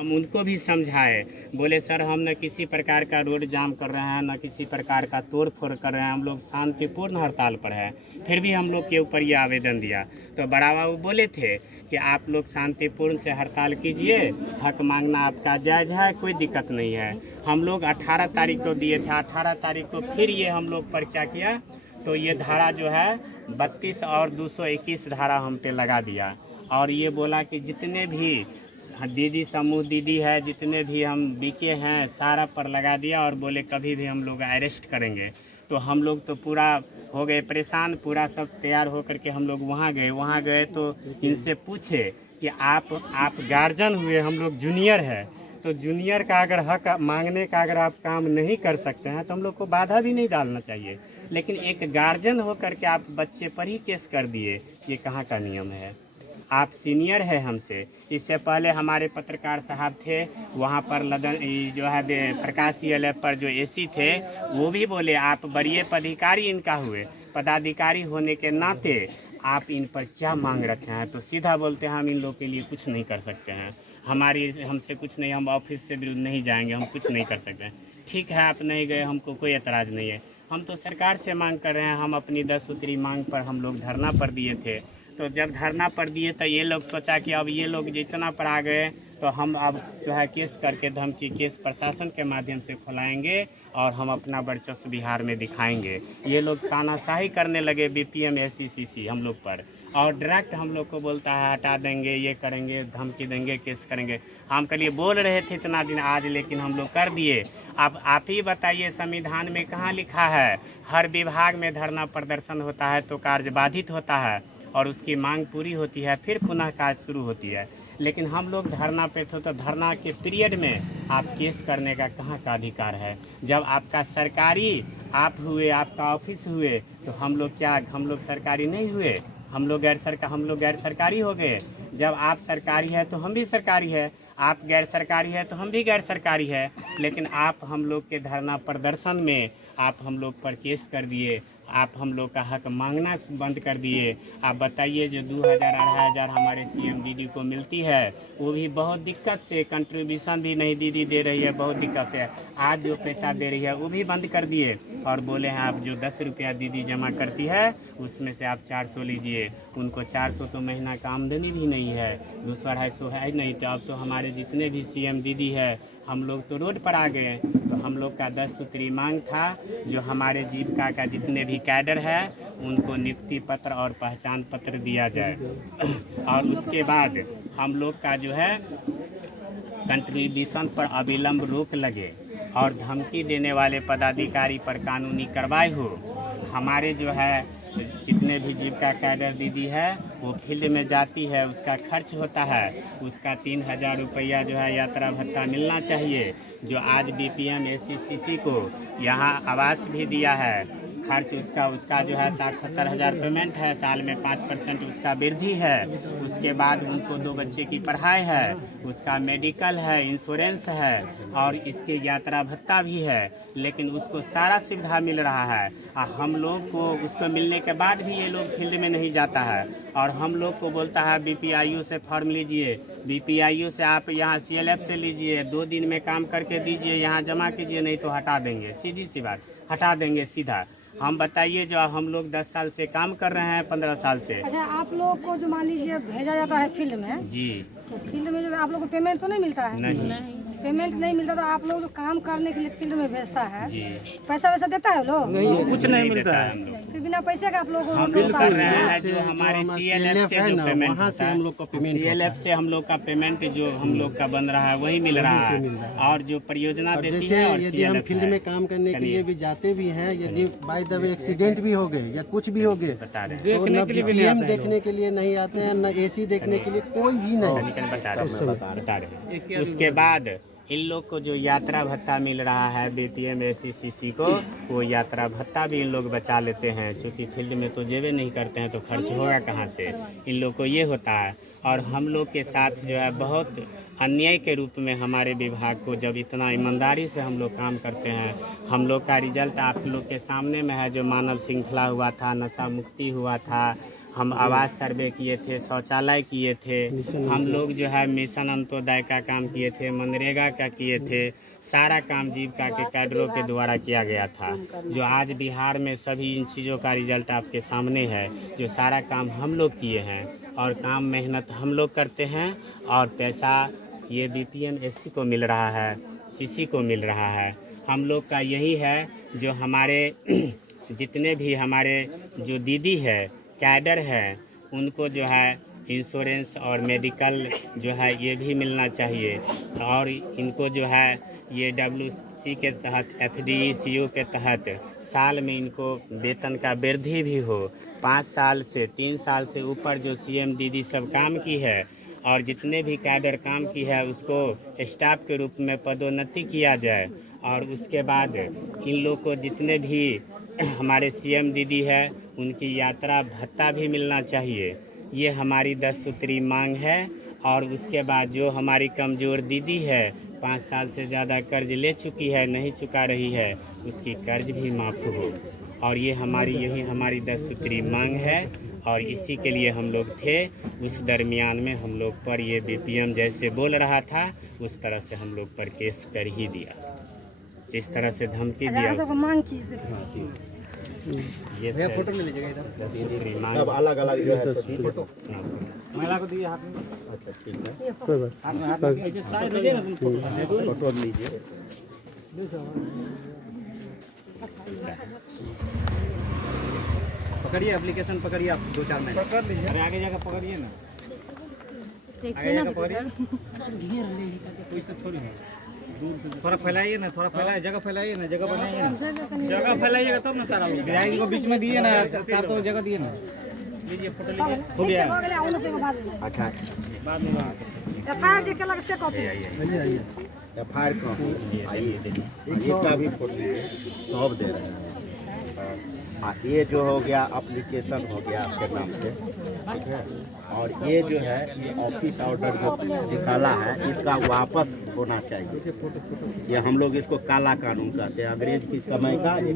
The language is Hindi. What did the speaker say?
हम उनको भी समझाए, बोले सर हम न किसी प्रकार का रोड जाम कर रहे हैं, न किसी प्रकार का तोड़ फोड़ कर रहे हैं, हम लोग शांतिपूर्ण हड़ताल पर है। फिर भी हम लोग के ऊपर ये आवेदन दिया। तो बड़ा बाबू बोले थे कि आप लोग शांतिपूर्ण से हड़ताल कीजिए, हक मांगना आपका जायज़ है, कोई दिक्कत नहीं है। हम लोग 18 तारीख को दिए थे, 18 तारीख को फिर ये हम लोग पर क्या किया, तो ये धारा जो है 32 और 221 धारा हम पे लगा दिया। और ये बोला कि जितने भी दीदी समूह दीदी है, जितने भी हम बीके हैं, सारा पर लगा दिया। और बोले कभी भी हम लोग अरेस्ट करेंगे। तो हम लोग तो पूरा हो गए परेशान, पूरा सब तैयार होकर के हम लोग वहाँ गए तो इनसे पूछे कि आप गार्जियन हुए, हम लोग जूनियर है, तो जूनियर का अगर हक मांगने का अगर आप काम नहीं कर सकते हैं तो हम लोग को बाधा भी नहीं डालना चाहिए। लेकिन एक गार्जियन होकर के आप बच्चे पर ही केस कर दिए, ये कहाँ का नियम है? आप सीनियर है हमसे। इससे पहले हमारे पत्रकार साहब थे वहाँ पर लदन जो है प्रकाश लैब पर जो एसी थे, वो भी बोले आप वरीय पदाधिकारी इनका हुए, पदाधिकारी होने के नाते आप इन पर क्या मांग रखे हैं? तो सीधा बोलते हैं हम इन लोग के लिए कुछ नहीं कर सकते हैं, हमसे कुछ नहीं, हम ऑफिस से विरुद्ध नहीं जाएंगे, हम कुछ नहीं कर सकते हैं। ठीक है, आप नहीं गए, हमको कोई एतराज़ नहीं है। हम तो सरकार से मांग कर रहे हैं, हम अपनी 10 सूत्री मांग पर हम लोग धरना पर दिए थे। तो जब धरना पर दिए तो ये लोग सोचा कि अब ये लोग जितना पर आ गए तो हम अब जो है केस करके धमकी केस प्रशासन के माध्यम से खुलाएंगे और हम अपना वर्चस्व बिहार में दिखाएंगे। ये लोग तानाशाही करने लगे बीपीएम एसीसीसी हम लोग पर, और डायरेक्ट हम लोग को बोलता है हटा देंगे, ये करेंगे, धमकी देंगे, केस करेंगे। हम के लिए बोल रहे थे इतना दिन आज, लेकिन हम लोग कर दिए। अब आप ही बताइए संविधान में कहाँ लिखा है हर विभाग में धरना प्रदर्शन होता है तो कार्य बाधित होता है और उसकी मांग पूरी होती है, फिर पुनः कार्य शुरू होती है। लेकिन हम लोग धरना पे थे तो धरना के पीरियड में आप केस करने का कहाँ का अधिकार है? जब आपका सरकारी आप हुए, आपका ऑफिस हुए, तो हम लोग क्या, हम लोग सरकारी नहीं हुए? हम लोग गैर सरकारी हो गए। जब आप सरकारी है तो हम भी सरकारी है, आप गैर सरकारी है तो हम भी गैर सरकारी है। लेकिन आप हम लोग के धरना प्रदर्शन में आप हम लोग पर केस कर दिए, आप हम लोग का हक मांगना बंद कर दिए। आप बताइए जो 2000-2500 हमारे सीएम दीदी को मिलती है वो भी बहुत दिक्कत से, कंट्रीब्यूशन भी नहीं दीदी दे रही है, बहुत दिक्कत से। आज जो पैसा दे रही है वो भी बंद कर दिए और बोले हैं आप जो 10 रुपया दीदी जमा करती है उसमें से आप 400 लीजिए। उनको 400 तो महीना का आमदनी भी नहीं है, 200-250 है नहीं। तो अब तो हमारे जितने भी सीएम दीदी है हम लोग तो रोड पर आ गए। तो हम लोग का 10 सूत्री मांग था जो हमारे जीविका का जितने भी कैडर है उनको नियुक्ति पत्र और पहचान पत्र दिया जाए, और उसके बाद हम लोग का जो है कंट्रीब्यूशन पर अविलंब रोक लगे और धमकी देने वाले पदाधिकारी पर कानूनी कार्रवाई हो। हमारे जो है जितने भी जीविका कैडर दीदी है वो फील्ड में जाती है, उसका खर्च होता है, उसका 3000 रुपया जो है यात्रा भत्ता मिलना चाहिए। जो आज बीपीएम एसीसीसी को यहाँ आवास भी दिया है, खर्च उसका जो है 60-70 हज़ार पेमेंट है, साल में 5% उसका वृद्धि है। उसके बाद उनको 2 बच्चे की पढ़ाई है, उसका मेडिकल है, इंश्योरेंस है और इसके यात्रा भत्ता भी है। लेकिन उसको सारा सुविधा मिल रहा है और हम लोग को उसको मिलने के बाद भी ये लोग फील्ड में नहीं जाता है और हम लोग को बोलता है बीपीआईयू से फॉर्म लीजिए, बीपीआईयू से आप यहाँ सीएलएफ से लीजिए, 2 दिन में काम करके दीजिए, यहाँ जमा कीजिए, नहीं तो हटा देंगे। सीधी सी बात, हटा देंगे सीधा। हम बताइए जो हम लोग 10 साल से काम कर रहे हैं, 15 साल से। अच्छा, आप लोग को जो मान लीजिए भेजा जाता है फील्ड में जी, तो फील्ड में जो आप लोग को पेमेंट तो नहीं मिलता है? नहीं। पेमेंट नहीं मिलता तो आप लोग जो काम करने के लिए फील्ड में भेजता है जी, पैसा वैसा देता है लोग? नहीं, कुछ नहीं मिलता है। हम लोग फिर बिना पैसे का आप लोग हम बिल कर रहे हैं जो हमारे सीएलएफ से जो पेमेंट वहाँ से हम लोग का पेमेंट सीएलएफ से हम लोग का पेमेंट जो हम लोग का बन रहा है वही मिल रहा है, और जो परियोजना देती है और यदि हम CLF फील्ड है। में काम करने के लिए भी जाते भी हैं, यदि बाय द वे एक्सीडेंट भी हो गए या कुछ भी हो गए बता रहे हैं, तो न बीपीएम देखने के लिए नहीं आते हैं, न एसी देखने के लिए कोई भी नहीं। बता रहे हैं। उसके बाद इन लोग को जो यात्रा भत्ता मिल रहा है बीपीएम एसीसीसी को, वो यात्रा भत्ता भी इन लोग बचा लेते हैं, क्योंकि फील्ड में तो जेबे नहीं करते हैं तो खर्च होगा कहाँ से, इन लोग को ये होता है। और हम लोग के साथ जो है बहुत अन्याय के रूप में हमारे विभाग को, जब इतना ईमानदारी से हम लोग काम करते हैं, हम लोग का रिजल्ट आप लोग के सामने में है। जो मानव श्रृंखला हुआ था, नशा मुक्ति हुआ था, हम आवास सर्वे किए थे, शौचालय किए थे, हम लोग जो है मिशन अंत्योदय का काम किए थे, मनरेगा का किए थे, सारा काम जीविका के कैडरों के द्वारा किया गया था। जो आज बिहार में सभी इन चीज़ों का रिजल्ट आपके सामने है। जो सारा काम हम लोग किए हैं और काम मेहनत हम लोग करते हैं और पैसा ये BPM SC को मिल रहा है, CC को मिल रहा है। हम लोग का यही है जो हमारे जितने भी हमारे जो दीदी है, कैडर है, उनको जो है इंश्योरेंस और मेडिकल जो है ये भी मिलना चाहिए। और इनको जो है ये WC के तहत FDCU के तहत साल में इनको वेतन का वृद्धि भी हो। 5 साल से 3 साल से ऊपर जो CM दीदी सब काम की है और जितने भी कैडर काम की है उसको स्टाफ के रूप में पदोन्नति किया जाए। और उसके बाद इन लोग को जितने भी हमारे CM दीदी है उनकी यात्रा भत्ता भी मिलना चाहिए। ये हमारी 10 सूत्री मांग है। और उसके बाद जो हमारी कमज़ोर दीदी है 5 साल से ज़्यादा कर्ज ले चुकी है, नहीं चुका रही है, उसकी कर्ज भी माफ़ हो। और ये यही हमारी 10 सूत्री मांग है। और इसी के लिए हम लोग थे। उस दरमियान में हम लोग पर ये BPM जैसे बोल रहा था उस तरह से हम लोग पर केस कर ही दिया, इस तरह से धमकी दिया। सबको मांग की से ये फोटो ले लीजिएगा इधर। सब अलग अलग जो है फोटो महिला को दिए हाथ में। अच्छा ठीक है, ये फोटो साइड लीजिए ना तुम फोटो। फोटो लीजिए। पकड़िए एप्लीकेशन पकड़िए आप 2-4 मिनट पकड़ लीजिए। अरे आगे जाकर पकड़िए ना, देखिए ना कोई सब थोड़ी है। थोड़ा फैलाइए ना, थोड़ा फैलाइए, जगह फैलाइए ना, जगह बनाइए ना, जगह फैलाइएगा तब ना सारा लोग डिजाइन को बीच में दिए ना, साफ तो जगह दिए ना। लीजिए फोटो लीजिए। हो गया अच्छा बाद में FIR जे केलक से कॉपी FIR का आइए इसका भी फोटो लीजिए, सब दे रहे हैं। हाँ, ये जो हो गया एप्लीकेशन हो गया आपके नाम से, ठीक है। और ये जो है ये ऑफिस ऑर्डर जो निकाला है इसका वापस होना चाहिए। ये हम लोग इसको काला कानून कहते हैं, अंग्रेज की समय का एक